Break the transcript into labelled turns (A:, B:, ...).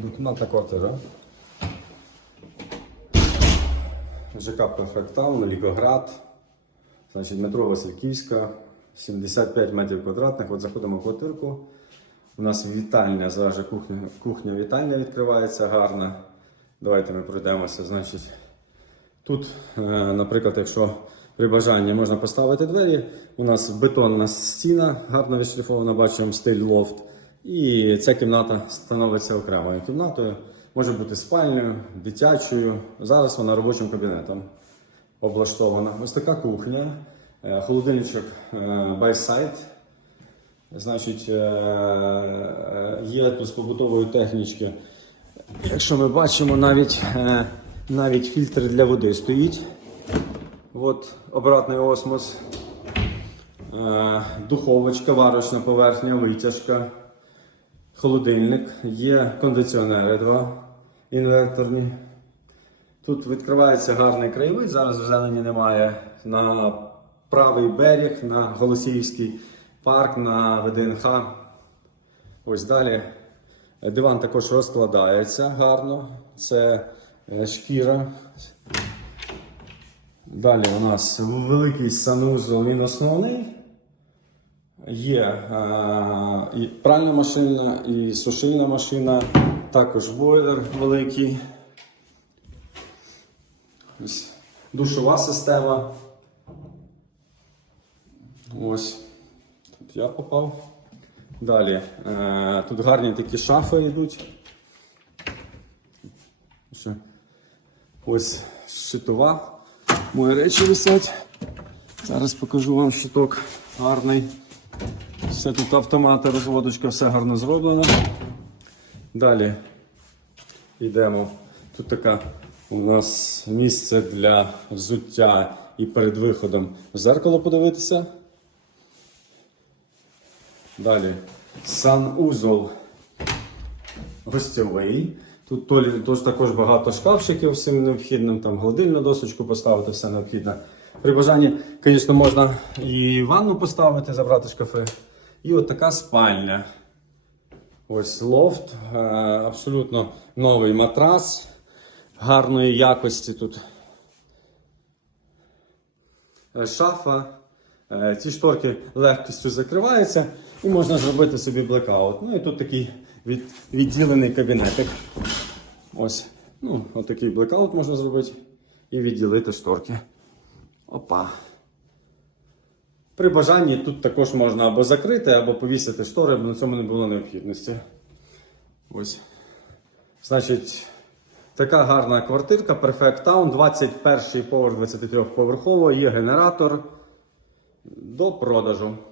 A: Двокімнатна квартира. ЖК Town, Лігоград. Значить, метро Васильківська, 75 метрів квадратних. От заходимо в квартирку. У нас вітальня, зараз же кухня, кухня вітальня відкривається гарна. Давайте ми пройдемося. Значить, тут, е, наприклад, якщо при бажанні можна поставити двері, у нас бетонна стіна, гарно відшліфована, бачимо стиль лофт. І ця кімната становиться окремою кімнатою. Може бути спальнею, дитячою. Зараз вона робочим кабінетом облаштована. Ось така кухня, е, холодильничок е, by side. Значить, е, е, є з побутової технічки. Якщо ми бачимо, навіть, е, навіть фільтр для води стоїть. От обратний осмос. Е, Духовочка, варочна поверхня, витяжка, холодильник, є кондиціонери два інверторні. Тут відкривається гарний краєвид, зараз в зелені немає. На правий берег, на Голосіївський парк, на ВДНХ. Ось далі. Диван також розкладається гарно. Це е, шкіра. Далі у нас великий санузел, він основний. Є е, і пральна машина, і сушильна машина, також бойлер великий. Ось душова система. Ось. Тут я попав. Далі. Е, тут гарні такі шафи йдуть. Ось щитова. Мої речі висять. Зараз покажу вам щиток гарний. Все тут автомати, розводочка, все гарно зроблено. Далі йдемо. Тут така у нас місце для взуття і перед виходом в зеркало подивитися. Далі санузол гостьовий. Тут тож також багато шкафчиків всім необхідним, там гладильну досочку поставити, все необхідне. При бажанні, звісно, можна і ванну поставити, забрати шкафи. І от така спальня. Ось лофт, е, абсолютно новий матрас, гарної якості тут. Е, Шафа. Е, Ці шторки легкістю закриваються і можна зробити собі блекаут. Ну і тут такий від, відділений кабінетик. Ось. Ну, отакий блекаут можна зробити і відділити шторки. Опа. При бажанні тут також можна або закрити, або повісити штори, бо на цьому не було необхідності. Ось. Значить, така гарна квартирка, Perfect Town, 21 поверх 23 поверхово, є генератор до продажу.